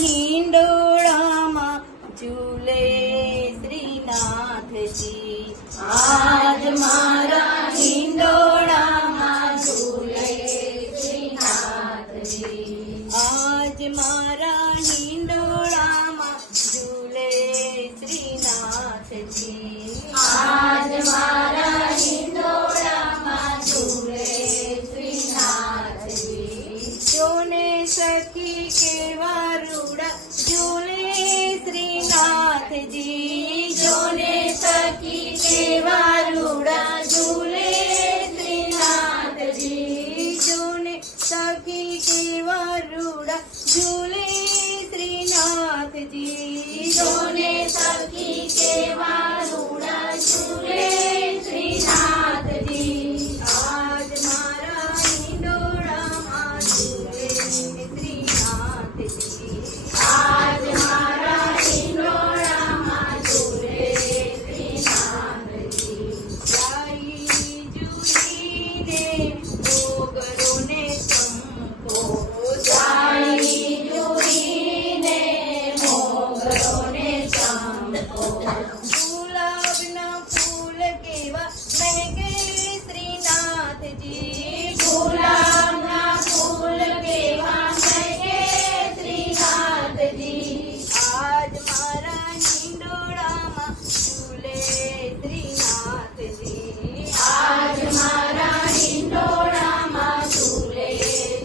હિંડોળામાં ઝૂલે શ્રીનાથજી. આજ મારા હિંડોળામાં ઝૂલે શ્રીનાથજી. આજ મારા હિંડોળામાં ઝૂલે શ્રીનાથજી. આજ મારા હિંડોળામાં ઝૂલે શ્રીનાથજી. જોને સખી કેવા રૂડા ઝૂલે શ્રીનાથજી. જોને સખી કેવા રૂડા ઝૂલે શ્રીનાથજી. જોને સખી કેવા રૂડા ઝૂલે શ્રીનાથજી. જોને સખી કેવા રૂડા ઝૂલે શ્રીનાથજી. આજ મારા હિંડોળામાં ઝૂલે શ્રીનાથજી. આજ મારા હિંડોળામાં ઝૂલે શ્રીનાથજી. જાઈ જુલીને મોગરોને ચંપો. જાળી જુડીને મોગરોને ચંપો. ગુલાબના ફૂલ કેવા મહેકે શ્રીનાથજી. ગુલાબના ફૂલ કેવા મહેકે શ્રીનાથજી. આજ મારા હિંડોળામાં ઝૂલે શ્રીનાથજી. આજ મારા હિંડોળામાં ઝૂલે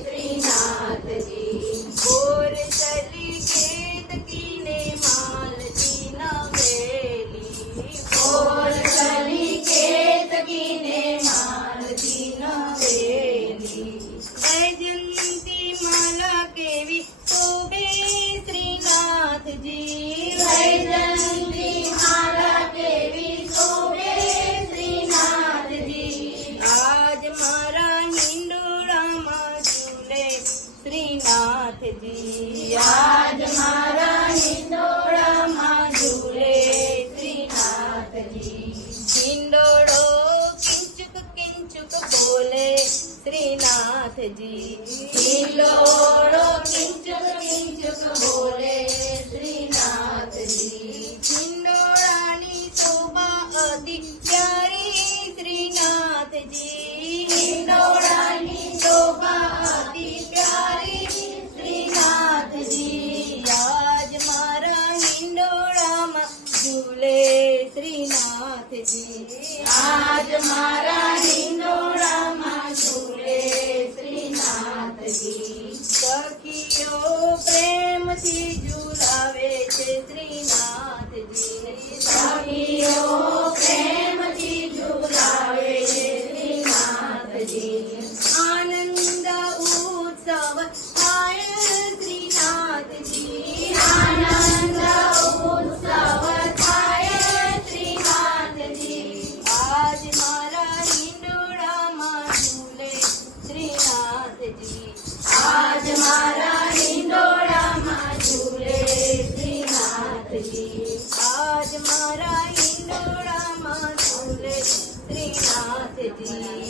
શ્રીનાથજી. ગોર ચલી કેતકીને માલતી નવેલી. ઓર ચલી કેતકીને માલતી નવેલી. વૈજયંતી માલા કેવી શોભે શ્રીનાથજી. વૈજયંતી માલા કેવી શોભે શ્રીનાથજી. આજ મારા હિંડોળામાં ઝૂલે શ્રીનાથજી. આજ મારા હિંડોળામાં ઝૂલે શ્રીનાથજી. હિંડોળો કિંચુક કિંચુક બોલે શ્રીનાથજી. હિંડોળો કિંચુક કિંચુક બોલે શ્રીનાથજી. હિંડોળાની શોભા અતિ પ્યારી શ્રીનાથજી. હિંડોળાની શોભા અતિ પ્યારી શ્રીનાથજી. આજ મારા હિંડોળામાં ઝૂલે શ્રીનાથજી. આજ મારા હિંડોળામાં ઝૂલે શ્રીનાથજી. સખીઓ પ્રેમથી ઝૂલાવે છે શ્રીનાથજી. સખીઓ પ્રેમથી ઝૂલાવે છે શ્રીનાથજી. આનંદ ઉત્સવ થાય શ્રીનાથજી. આનંદ ઉત્સવ થાય શ્રીનાથજી. આજ મારા હિંડોળામાં ઝૂલે શ્રીનાથજી. આજ મારા હિંડોળામાં ઝૂલે શ્રીનાથજી. આજ મારા હિંડોળામાં ઝૂલે શ્રીનાથજી.